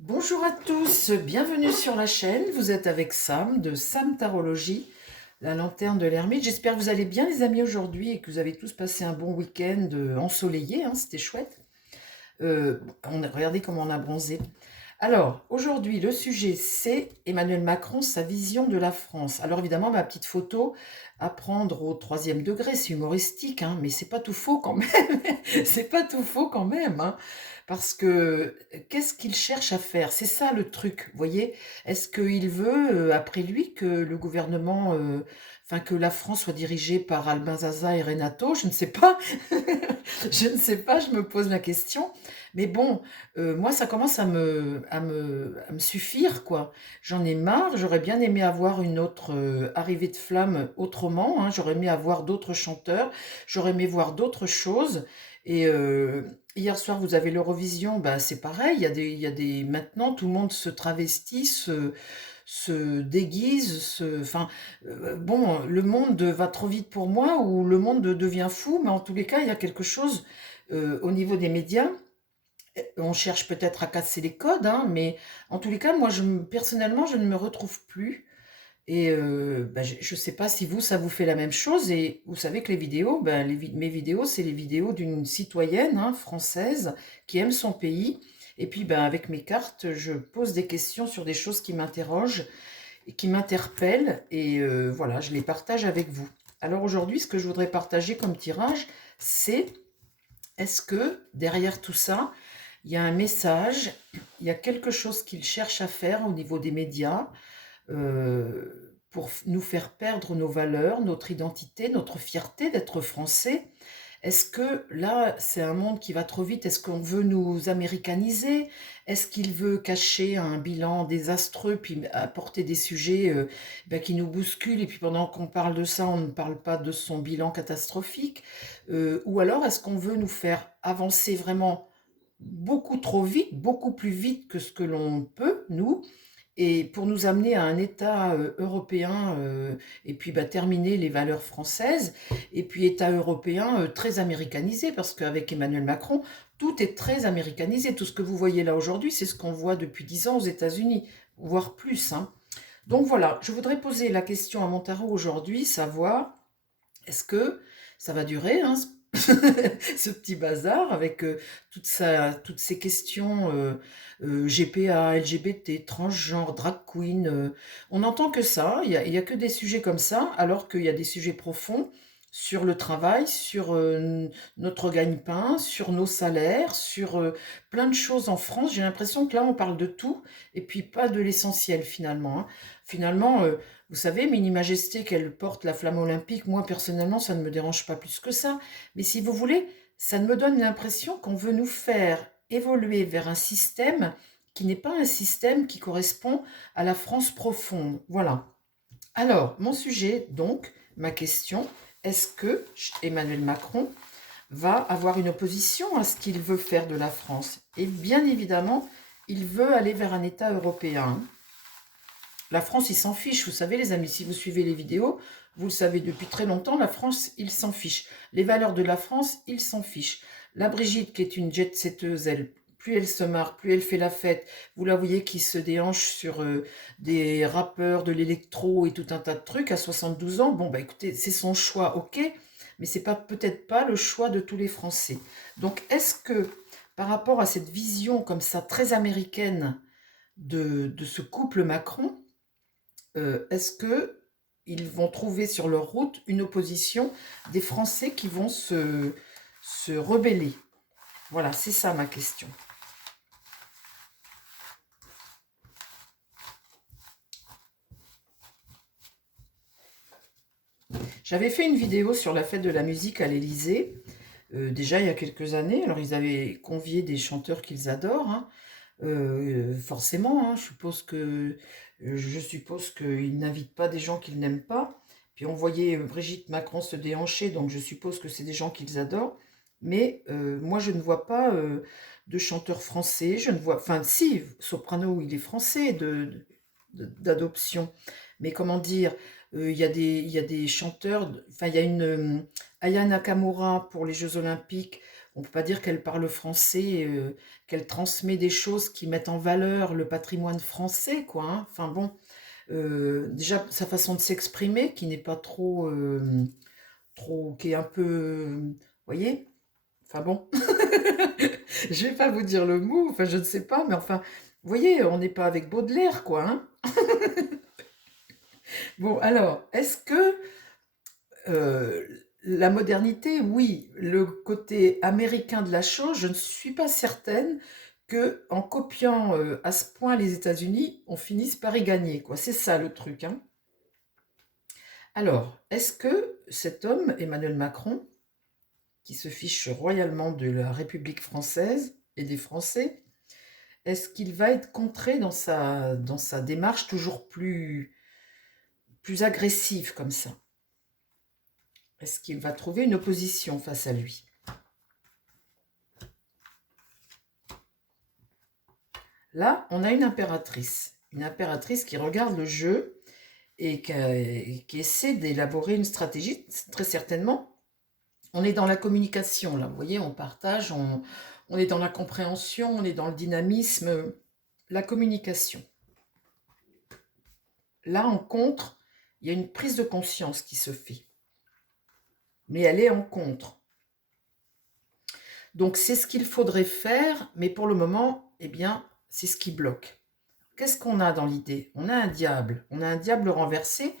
Bonjour à tous, bienvenue sur la chaîne. Vous êtes avec Sam de Sam Tarologie, la lanterne de l'ermite. J'espère que vous allez bien les amis aujourd'hui et que vous avez tous passé un bon week-end ensoleillé, hein, c'était chouette. Regardez comment on a bronzé. Alors, aujourd'hui, le sujet, c'est Emmanuel Macron, sa vision de la France. Alors évidemment, ma petite photo à prendre au troisième degré, c'est humoristique, hein, mais c'est pas tout faux quand même. C'est pas tout faux quand même, hein, parce que qu'est-ce qu'il cherche à faire? C'est ça le truc, vous voyez? Est-ce qu'il veut, après lui, que le gouvernement, enfin que la France soit dirigée par Albin Zaza et Renato? Je ne sais pas. Je ne sais pas, je me pose la question. Mais bon, moi, ça commence à me suffire, quoi. J'en ai marre, j'aurais bien aimé avoir une autre arrivée de flamme autrement, hein. J'aurais aimé avoir d'autres chanteurs, j'aurais aimé voir d'autres choses. Et hier soir, vous avez l'Eurovision, bah, c'est pareil, maintenant, tout le monde se travestit, se déguise, enfin, bon, le monde va trop vite pour moi ou le monde devient fou, mais en tous les cas, il y a quelque chose au niveau des médias. On cherche peut-être à casser les codes, hein, mais en tous les cas, moi, personnellement, je ne me retrouve plus. Et bah, je ne sais pas si vous, ça vous fait la même chose. Et vous savez que les vidéos, ben, mes vidéos, c'est les vidéos d'une citoyenne hein, française qui aime son pays. Et puis, ben, avec mes cartes, je pose des questions sur des choses qui m'interrogent et qui m'interpellent. Et voilà, je les partage avec vous. Alors aujourd'hui, ce que je voudrais partager comme tirage, c'est est-ce que derrière tout ça, il y a un message, il y a quelque chose qu'il cherche à faire au niveau des médias pour nous faire perdre nos valeurs, notre identité, notre fierté d'être français. Est-ce que là, c'est un monde qui va trop vite? Est-ce qu'on veut nous américaniser? Est-ce qu'il veut cacher un bilan désastreux puis apporter des sujets ben, qui nous bousculent et puis pendant qu'on parle de ça, on ne parle pas de son bilan catastrophique? Ou alors est-ce qu'on veut nous faire avancer vraiment beaucoup trop vite, beaucoup plus vite que ce que l'on peut, nous, et pour nous amener à un État européen, et puis bah, terminer les valeurs françaises, et puis État européen très américanisé, parce qu'avec Emmanuel Macron, tout est très américanisé. Tout ce que vous voyez là aujourd'hui, c'est ce qu'on voit depuis 10 ans aux États-Unis, voire plus, hein. Donc voilà, je voudrais poser la question à mon tarot aujourd'hui, savoir est-ce que ça va durer, hein, ce petit bazar avec toutes ces questions GPA, LGBT, transgenre, drag queen. On n'entend que ça, il y a que des sujets comme ça, alors qu'il y a des sujets profonds sur le travail, sur notre gagne-pain, sur nos salaires, sur plein de choses en France. J'ai l'impression que là, on parle de tout et puis pas de l'essentiel finalement, hein. Finalement, vous savez, Mini Majesté, qu'elle porte la flamme olympique, moi personnellement, ça ne me dérange pas plus que ça. Mais si vous voulez, ça me donne l'impression qu'on veut nous faire évoluer vers un système qui n'est pas un système qui correspond à la France profonde. Voilà. Alors, mon sujet, donc, ma question, est-ce que Emmanuel Macron va avoir une opposition à ce qu'il veut faire de la France? Et bien évidemment, il veut aller vers un État européen. La France, il s'en fiche, vous savez les amis, si vous suivez les vidéos, vous le savez depuis très longtemps, la France, il s'en fiche. Les valeurs de la France, il s'en fiche. La Brigitte, qui est une jet-setteuse, elle, plus elle se marre, plus elle fait la fête, vous la voyez qui se déhanche sur des rappeurs, de l'électro et tout un tas de trucs à 72 ans, bon bah écoutez, c'est son choix, ok, mais c'est pas peut-être pas le choix de tous les Français. Donc est-ce que par rapport à cette vision comme ça très américaine de ce couple Macron, est-ce que ils vont trouver sur leur route une opposition des Français qui vont se rebeller? Voilà, c'est ça ma question. J'avais fait une vidéo sur la fête de la musique à l'Élysée, déjà il y a quelques années. Alors ils avaient convié des chanteurs qu'ils adorent, hein. Forcément, hein, je suppose qu'ils n'invitent pas des gens qu'ils n'aiment pas. Puis on voyait Brigitte Macron se déhancher, donc je suppose que c'est des gens qu'ils adorent. Mais moi, je ne vois pas de chanteur français. Je ne vois, enfin, si, Soprano, il est français d'adoption. Mais comment dire, il y a des chanteurs, enfin, il y a une Aya Nakamura pour les Jeux Olympiques. on peut pas dire qu'elle parle français, qu'elle transmet des choses qui mettent en valeur le patrimoine français, quoi, hein. Enfin bon, déjà sa façon de s'exprimer qui n'est pas trop, qui est un peu, voyez? Enfin bon, je vais pas vous dire le mot, enfin je ne sais pas, mais enfin, vous voyez, on n'est pas avec Baudelaire, quoi, hein. Bon, alors, est-ce que la modernité, oui, le côté américain de la chose, je ne suis pas certaine que en copiant à ce point les États-Unis, on finisse par y gagner, quoi. C'est ça le truc, hein. Alors, est-ce que cet homme, Emmanuel Macron, qui se fiche royalement de la République française et des Français, est-ce qu'il va être contré dans sa démarche toujours plus agressive comme ça? Est-ce qu'il va trouver une opposition face à lui? Là, on a une impératrice qui regarde le jeu et qui essaie d'élaborer une stratégie, très certainement. On est dans la communication, là, vous voyez, on partage, on est dans la compréhension, on est dans le dynamisme, la communication. Là, en contre, il y a une prise de conscience qui se fait. Mais elle est en contre. Donc, c'est ce qu'il faudrait faire, mais pour le moment, eh bien, c'est ce qui bloque. Qu'est-ce qu'on a dans l'idée? On a un diable renversé,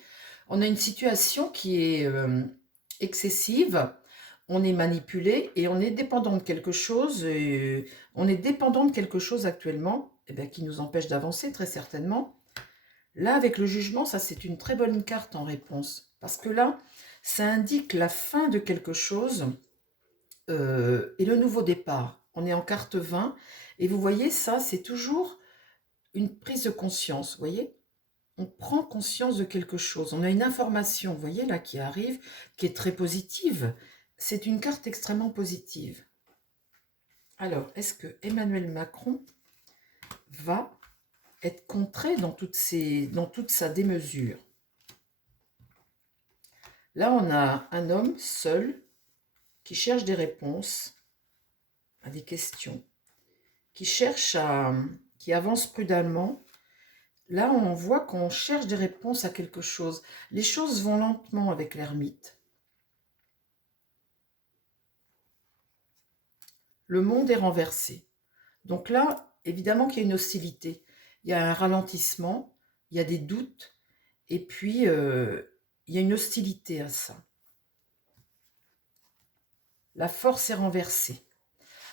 on a une situation qui est excessive, on est manipulé et on est dépendant de quelque chose, on est dépendant de quelque chose actuellement, eh bien, qui nous empêche d'avancer très certainement. Là, avec le jugement, ça c'est une très bonne carte en réponse, parce que là, ça indique la fin de quelque chose et le nouveau départ. On est en carte 20, et vous voyez, ça c'est toujours une prise de conscience, vous voyez? On prend conscience de quelque chose, on a une information, vous voyez, là, qui arrive, qui est très positive. C'est une carte extrêmement positive. Alors, est-ce que Emmanuel Macron va être contré dans toute sa démesure? Là, on a un homme seul qui cherche des réponses à des questions, qui avance prudemment. Là, on voit qu'on cherche des réponses à quelque chose. Les choses vont lentement avec l'ermite. Le monde est renversé. Donc là, évidemment qu'il y a une hostilité. Il y a un ralentissement, il y a des doutes, et puis il y a une hostilité à ça. La force est renversée.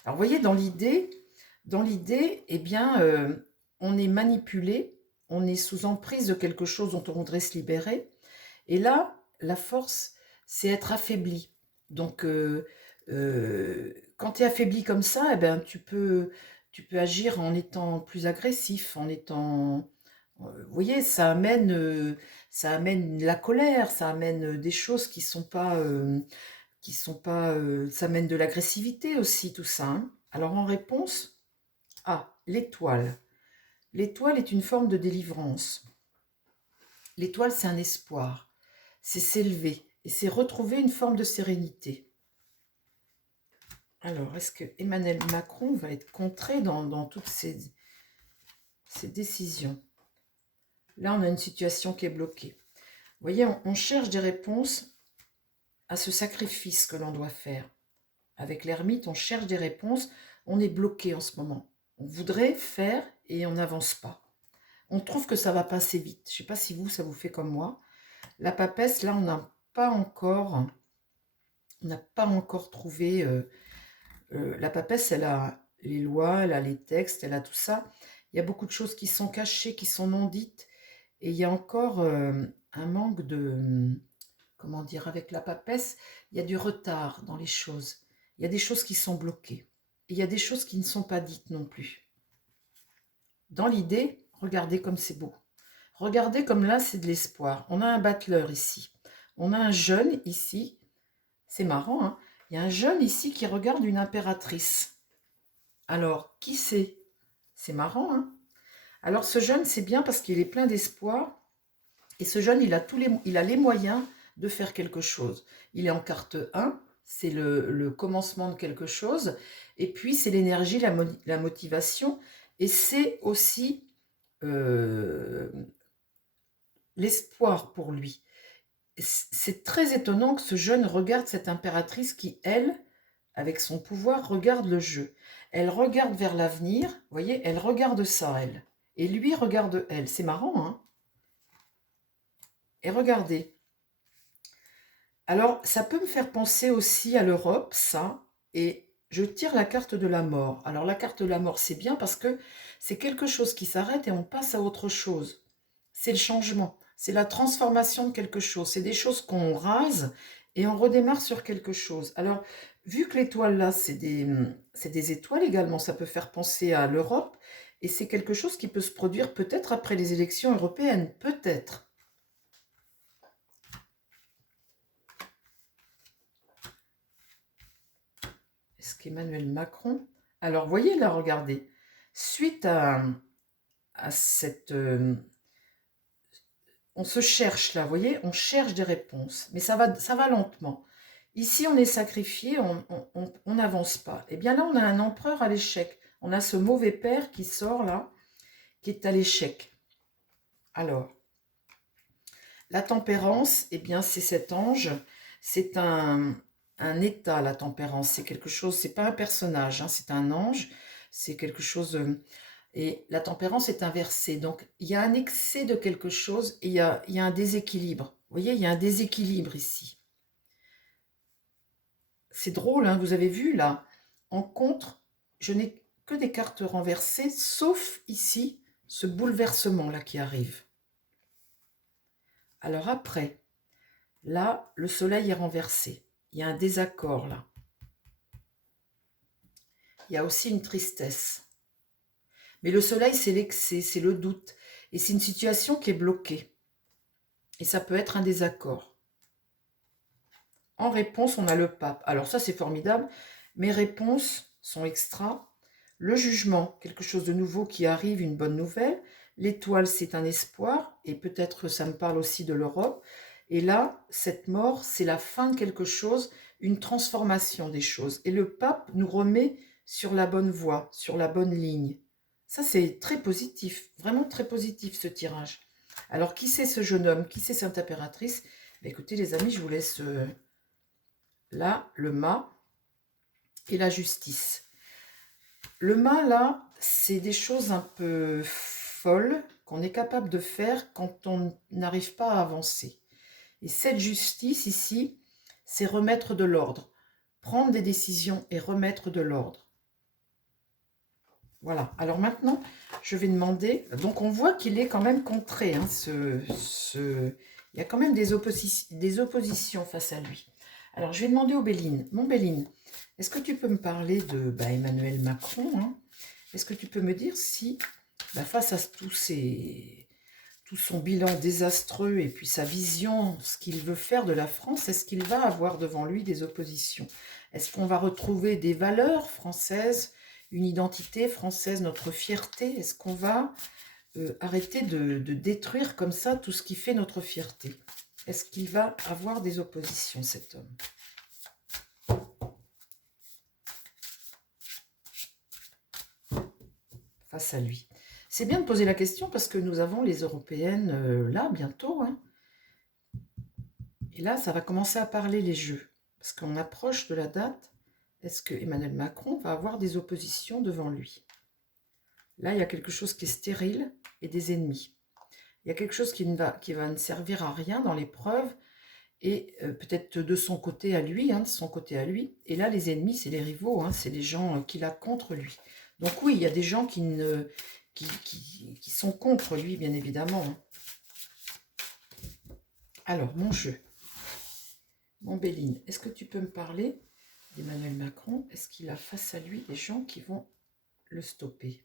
Alors, vous voyez, dans l'idée, eh bien, on est manipulé, on est sous emprise de quelque chose dont on voudrait se libérer. Et là, la force, c'est être affaibli. Donc, quand tu es affaibli comme ça, eh ben, tu peux agir en étant plus agressif, en étant... Vous voyez, ça amène la colère, ça amène des choses ça amène de l'agressivité aussi, tout ça, hein. Alors en réponse, l'étoile. L'étoile est une forme de délivrance. L'étoile, c'est un espoir, c'est s'élever et c'est retrouver une forme de sérénité. Alors, est-ce que Emmanuel Macron va être contré dans toutes ces décisions? Là, on a une situation qui est bloquée. Vous voyez, on cherche des réponses à ce sacrifice que l'on doit faire. Avec l'ermite, on cherche des réponses, on est bloqué en ce moment. On voudrait faire et on n'avance pas. On trouve que ça va passer vite. Je ne sais pas si vous, ça vous fait comme moi. La papesse, là, on n'a pas encore trouvé... la papesse, elle a les lois, elle a les textes, elle a tout ça. Il y a beaucoup de choses qui sont cachées, qui sont non dites. Et il y a encore un manque de... Comment dire, avec la papesse, il y a du retard dans les choses. Il y a des choses qui sont bloquées. Et il y a des choses qui ne sont pas dites non plus. Dans l'idée, regardez comme c'est beau. Regardez comme là, c'est de l'espoir. On a un battleur ici. On a un jeune ici. C'est marrant, hein? Il y a un jeune ici qui regarde une impératrice. Alors, qui c'est? C'est marrant, hein? Alors, ce jeune, c'est bien parce qu'il est plein d'espoir. Et ce jeune, il a les moyens de faire quelque chose. Il est en carte 1. c'est le commencement de quelque chose, et puis c'est l'énergie, la motivation, et c'est aussi l'espoir pour lui. C'est très étonnant que ce jeune regarde cette impératrice qui, elle, avec son pouvoir, regarde le jeu. Elle regarde vers l'avenir, vous voyez, elle regarde ça, elle. Et lui regarde elle. C'est marrant, hein? Et regardez. Alors, ça peut me faire penser aussi à l'Europe, ça, et je tire la carte de la mort. Alors, la carte de la mort, c'est bien parce que c'est quelque chose qui s'arrête et on passe à autre chose. C'est le changement, c'est la transformation de quelque chose. C'est des choses qu'on rase et on redémarre sur quelque chose. Alors, vu que l'étoile là, c'est des étoiles également, ça peut faire penser à l'Europe et c'est quelque chose qui peut se produire peut-être après les élections européennes, peut-être. Est-ce qu'Emmanuel Macron... Alors, voyez là, regardez. Suite à cette... on se cherche là, vous voyez, on cherche des réponses, mais ça va lentement. Ici, on est sacrifié, on n'avance pas. Et bien là, on a un empereur à l'échec. On a ce mauvais père qui sort là, qui est à l'échec. Alors, la tempérance, eh bien, c'est cet ange. C'est un état, la tempérance. C'est quelque chose, c'est pas un personnage, hein, c'est un ange. C'est quelque chose... et la tempérance est inversée. Donc, il y a un excès de quelque chose et il y a un déséquilibre. Vous voyez, il y a un déséquilibre ici. C'est drôle, hein, vous avez vu là. En contre, je n'ai que des cartes renversées, sauf ici, ce bouleversement-là qui arrive. Alors après, là, le soleil est renversé. Il y a un désaccord là. Il y a aussi une tristesse. Mais le soleil, c'est l'excès, c'est le doute. Et c'est une situation qui est bloquée. Et ça peut être un désaccord. En réponse, on a le pape. Alors ça, c'est formidable. Mes réponses sont extra. Le jugement, quelque chose de nouveau qui arrive, une bonne nouvelle. L'étoile, c'est un espoir. Et peut-être que ça me parle aussi de l'Europe. Et là, cette mort, c'est la fin de quelque chose, une transformation des choses. Et le pape nous remet sur la bonne voie, sur la bonne ligne. Ça, c'est très positif, vraiment très positif ce tirage. Alors, qui c'est ce jeune homme? Qui c'est cette impératrice? Écoutez, les amis, je vous laisse... là, le mât et la justice. Le mât, là, c'est des choses un peu folles qu'on est capable de faire quand on n'arrive pas à avancer. Et cette justice ici, c'est remettre de l'ordre. Prendre des décisions et remettre de l'ordre. Voilà. Alors maintenant, je vais demander... Donc on voit qu'il est quand même contré. Hein, il y a quand même des oppositions face à lui. Alors, je vais demander au Béline. Mon Béline, est-ce que tu peux me parler de Emmanuel Macron, hein? Est-ce que tu peux me dire si, face à tout son bilan désastreux et puis sa vision, ce qu'il veut faire de la France, est-ce qu'il va avoir devant lui des oppositions? Est-ce qu'on va retrouver des valeurs françaises, une identité française, notre fierté? Est-ce qu'on va arrêter de détruire comme ça tout ce qui fait notre fierté? Est-ce qu'il va avoir des oppositions, cet homme? Face à lui. C'est bien de poser la question parce que nous avons les européennes là, bientôt. Hein. Et là, ça va commencer à parler les jeux. Parce qu'on approche de la date. Est-ce que Emmanuel Macron va avoir des oppositions devant lui? Là, il y a quelque chose qui est stérile et des ennemis. Il y a quelque chose qui va ne servir à rien dans l'épreuve et peut-être de son côté à lui, hein, de son côté à lui. Et là, les ennemis, c'est les rivaux, hein, c'est les gens qu'il a contre lui. Donc oui, il y a des gens qui sont contre lui, bien évidemment. Hein. Alors, mon jeu. Mon Béline, est-ce que tu peux me parler d'Emmanuel Macron? Est-ce qu'il a face à lui des gens qui vont le stopper?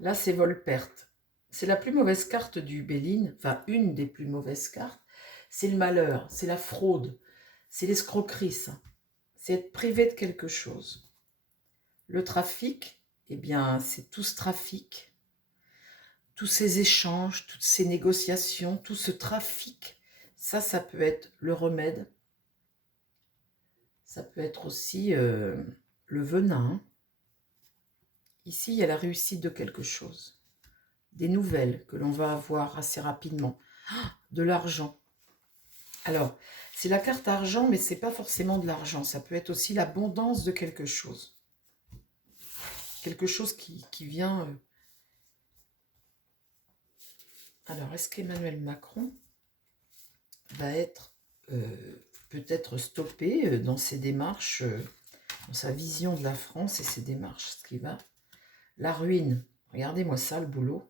Là, c'est vol-perte. C'est la plus mauvaise carte du Béline, enfin une des plus mauvaises cartes. C'est le malheur, c'est la fraude, c'est l'escroquerie, ça. c'est être privé de quelque chose. Le trafic, eh bien, c'est tout ce trafic, tous ces échanges, toutes ces négociations, tout ce trafic. Ça peut être le remède. Ça peut être aussi le venin. Ici, il y a la réussite de quelque chose. Des nouvelles que l'on va avoir assez rapidement. De l'argent. Alors, c'est la carte argent, mais c'est pas forcément de l'argent. Ça peut être aussi l'abondance de quelque chose. Quelque chose qui vient... Alors, est-ce qu'Emmanuel Macron va être peut-être stoppé dans ses démarches, dans sa vision de la France et ses démarches, ce qui va... La ruine. Regardez-moi ça, le boulot.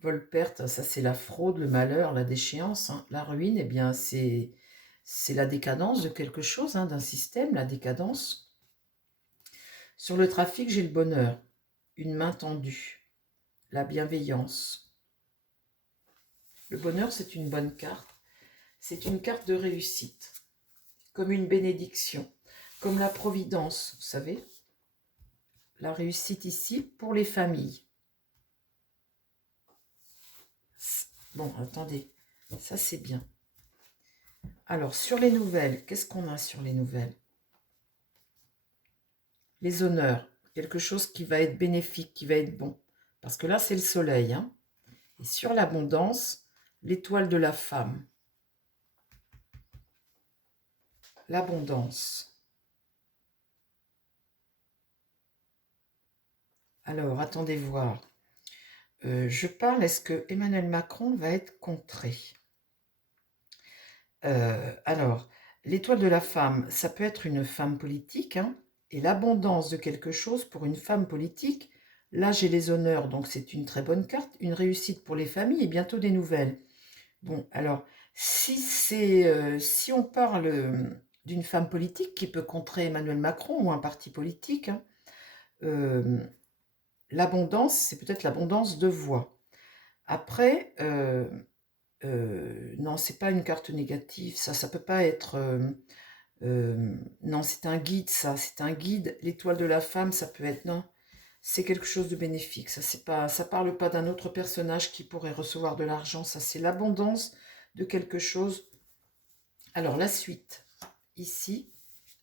Vol-perte, ça c'est la fraude, le malheur, la déchéance. Hein. La ruine, eh bien, c'est la décadence de quelque chose, hein, d'un système, la décadence. Sur le trafic, j'ai le bonheur, une main tendue, la bienveillance. Le bonheur, c'est une bonne carte. C'est une carte de réussite, comme une bénédiction, comme la providence, vous savez. La réussite ici pour les familles. Bon, attendez, ça c'est bien. Alors, sur les nouvelles, qu'est-ce qu'on a sur les nouvelles? Les honneurs, quelque chose qui va être bénéfique, qui va être bon. Parce que là, c'est le soleil. Hein. Et sur l'abondance, l'étoile de la femme. L'abondance. Alors, attendez voir. Je parle, est-ce que Emmanuel Macron va être contré? Alors, l'étoile de la femme, ça peut être une femme politique, hein, et l'abondance de quelque chose pour une femme politique, là j'ai les honneurs, donc c'est une très bonne carte, une réussite pour les familles et bientôt des nouvelles. Bon, alors, si on parle d'une femme politique qui peut contrer Emmanuel Macron ou un parti politique, hein, l'abondance, c'est peut-être l'abondance de voix. Après, non, c'est pas une carte négative, ça peut pas être... non, c'est un guide, ça, c'est un guide. L'étoile de la femme, ça peut être... Non, c'est quelque chose de bénéfique. Ça, c'est pas, ça parle pas d'un autre personnage qui pourrait recevoir de l'argent. Ça, c'est l'abondance de quelque chose. Alors, la suite. Ici,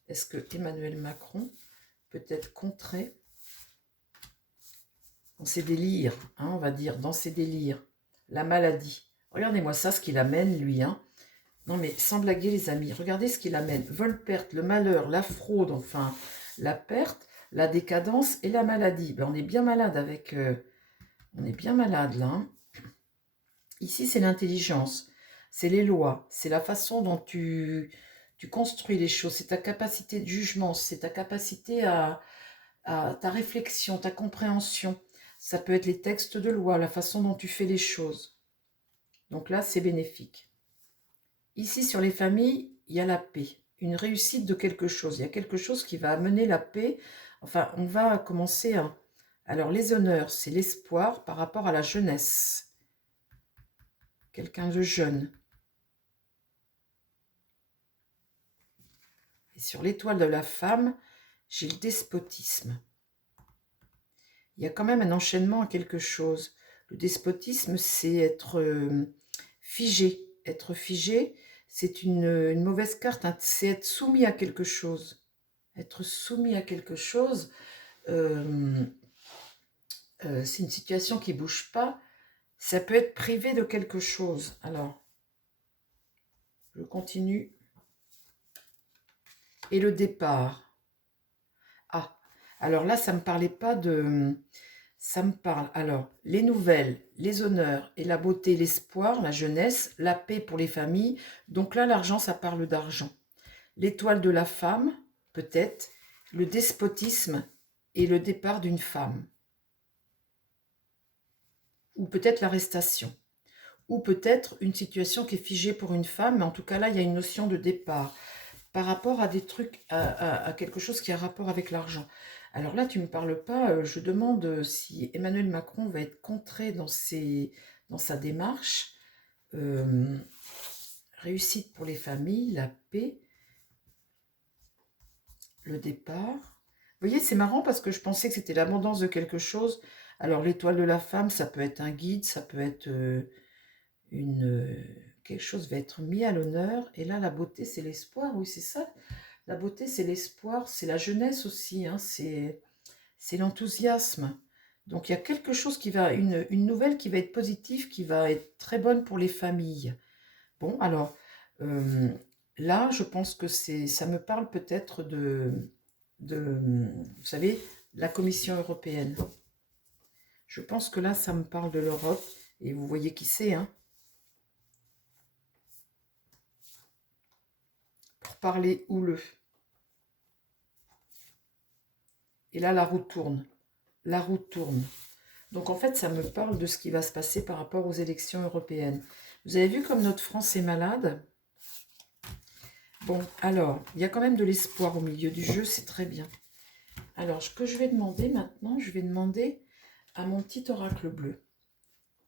est-ce que Emmanuel Macron peut être contré dans ses délires, hein, on va dire, dans ses délires, la maladie. Regardez-moi ça, ce qu'il amène, lui, hein. Non, mais sans blaguer, les amis, regardez ce qu'il amène. Vol-perte, le malheur, la fraude, enfin, la perte, la décadence et la maladie. Ben, on est bien malade avec... on est bien malade, là. Hein. Ici, c'est l'intelligence, c'est les lois, c'est la façon dont tu construis les choses, c'est ta capacité de jugement, c'est ta capacité à ta réflexion, ta compréhension. Ça peut être les textes de loi, la façon dont tu fais les choses. Donc là, c'est bénéfique. Ici, sur les familles, il y a la paix, une réussite de quelque chose. Il y a quelque chose qui va amener la paix. Enfin, on va commencer à... Alors, les honneurs, c'est l'espoir par rapport à la jeunesse. Quelqu'un de jeune. Et sur l'étoile de la femme, j'ai le despotisme. Il y a quand même un enchaînement à quelque chose. Le despotisme, c'est être figé. Être figé, c'est une mauvaise carte. Hein. C'est être soumis à quelque chose. Être soumis à quelque chose, c'est une situation qui ne bouge pas. Ça peut être privé de quelque chose. Alors, je continue. Et le départ. Ah, alors là, ça ne me parlait pas de... Ça me parle. Alors, les nouvelles, les honneurs et la beauté, l'espoir, la jeunesse, la paix pour les familles. Donc là, l'argent, ça parle d'argent. L'étoile de la femme, peut-être. Le despotisme et le départ d'une femme. Ou peut-être l'arrestation. Ou peut-être une situation qui est figée pour une femme, mais en tout cas là, il y a une notion de départ par rapport à des trucs, à quelque chose qui a rapport avec l'argent. Alors là, tu ne me parles pas, je demande si Emmanuel Macron va être contré dans sa démarche. Réussite pour les familles, la paix. le départ. Vous voyez, c'est marrant parce que je pensais que c'était l'abondance de quelque chose. Alors, l'étoile de la femme, ça peut être un guide, ça peut être quelque chose va être mis à l'honneur. Et là, la beauté, c'est l'espoir. Oui, c'est ça. La beauté, c'est l'espoir, c'est la jeunesse aussi, hein, c'est l'enthousiasme. Donc, il y a quelque chose qui va, une nouvelle qui va être positive, qui va être très bonne pour les familles. Bon, alors, euh, là, je pense que ça me parle peut-être vous savez, la Commission européenne. Je pense que là, ça me parle de l'Europe, et vous voyez qui c'est, hein. Pour parler houleux. Et là, la roue tourne. La roue tourne. Donc, en fait, ça me parle de ce qui va se passer par rapport aux élections européennes. Vous avez vu comme notre France est malade? Bon, alors, il y a quand même de l'espoir au milieu du jeu, c'est très bien. Alors, ce que je vais demander maintenant, je vais demander à mon petit oracle bleu.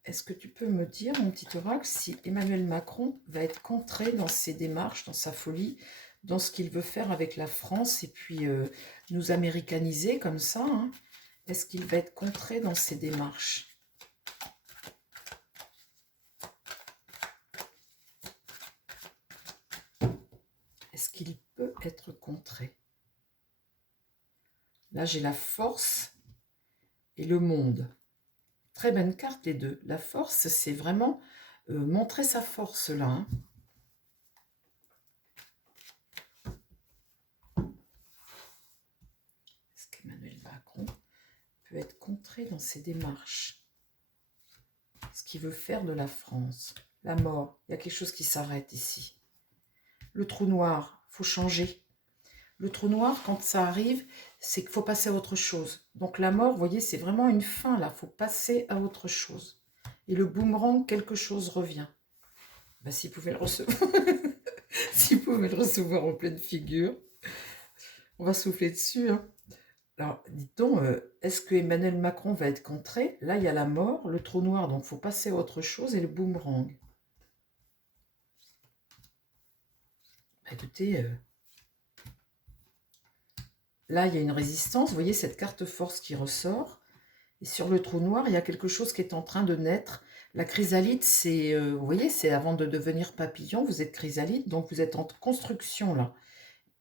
Est-ce que tu peux me dire, mon petit oracle, si Emmanuel Macron va être contré dans ses démarches, dans sa folie, dans ce qu'il veut faire avec la France et puis nous américaniser comme ça, hein? Est-ce qu'il va être contré dans ses démarches? Est-ce qu'il peut être contré? Là, j'ai la force et le monde. Très bonne carte, les deux. La force, c'est vraiment montrer sa force, là, hein. Est-ce qu'Emmanuel Macron peut être contré dans ses démarches? Ce qu'il veut faire de la France? La mort, il y a quelque chose qui s'arrête ici. Le trou noir, il faut changer. Le trou noir, quand ça arrive, c'est qu'il faut passer à autre chose. Donc la mort, vous voyez, c'est vraiment une fin, là. Il faut passer à autre chose. Et le boomerang, quelque chose revient. Ben, s'il pouvait le recevoir, s'il pouvait le recevoir en pleine figure, on va souffler dessus, hein. Alors, dit-on, est-ce que Emmanuel Macron va être contré? Là, il y a la mort, le trou noir, donc il faut passer à autre chose, et le boomerang. Ben, écoutez, là, il y a une résistance. Vous voyez cette carte force qui ressort. Et sur le trou noir, il y a quelque chose qui est en train de naître. La chrysalide, c'est, vous voyez, c'est avant de devenir papillon, vous êtes chrysalide, donc vous êtes en construction là.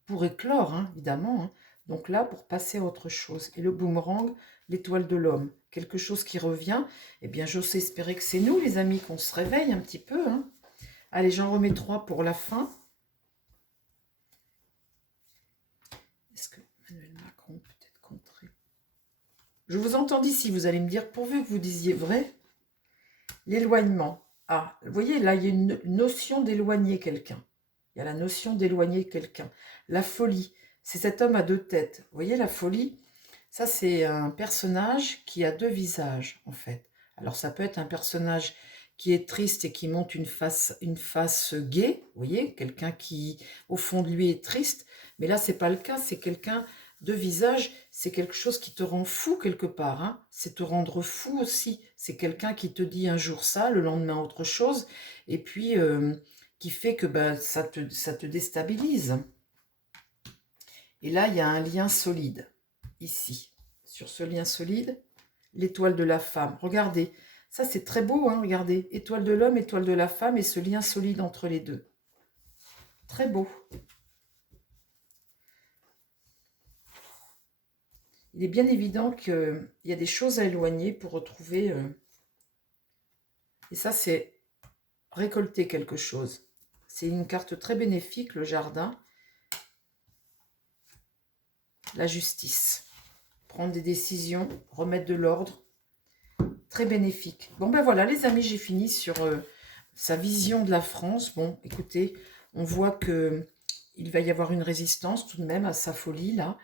Pour éclore, hein, évidemment. Hein. Donc là, pour passer à autre chose. Et le boomerang, l'étoile de l'homme. Quelque chose qui revient. Eh bien, j'ose espérer que c'est nous, les amis, qu'on se réveille un petit peu. Hein. Allez, j'en remets 3 pour la fin. Est-ce que Emmanuel Macron peut être contré? Je vous entends d'ici, vous allez me dire, pourvu que vous disiez vrai, l'éloignement. Ah, vous voyez, là, il y a une notion d'éloigner quelqu'un. Il y a la notion d'éloigner quelqu'un. La folie, c'est cet homme à deux têtes. Vous voyez, la folie, ça, c'est un personnage qui a deux visages, en fait. Alors, ça peut être un personnage qui est triste et qui monte une face gaie, vous voyez, quelqu'un qui, au fond de lui, est triste. Mais là, c'est pas le cas, c'est quelqu'un de visage, c'est quelque chose qui te rend fou quelque part, hein. C'est te rendre fou aussi. C'est quelqu'un qui te dit un jour ça, le lendemain autre chose, et puis qui fait que bah, ça te déstabilise. Et là, il y a un lien solide, ici. Sur ce lien solide, l'étoile de la femme. Regardez, ça c'est très beau, hein, regardez. Étoile de l'homme, étoile de la femme, et ce lien solide entre les deux. Très beau. Il est bien évident qu'il y a des choses à éloigner pour retrouver... Et ça, c'est récolter quelque chose. C'est une carte très bénéfique, le jardin. La justice. Prendre des décisions, remettre de l'ordre. Très bénéfique. Bon, ben voilà, les amis, j'ai fini sur sa vision de la France. Bon, écoutez, on voit que il va y avoir une résistance tout de même à sa folie, là.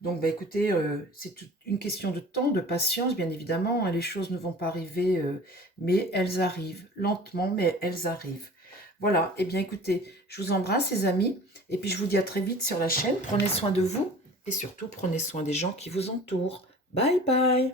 Donc, bah, écoutez, c'est une question de temps, de patience, bien évidemment. Hein, les choses ne vont pas arriver, mais elles arrivent. Lentement, mais elles arrivent. Voilà, eh bien écoutez, je vous embrasse les amis, et puis je vous dis à très vite sur la chaîne. Prenez soin de vous, et surtout prenez soin des gens qui vous entourent. Bye bye!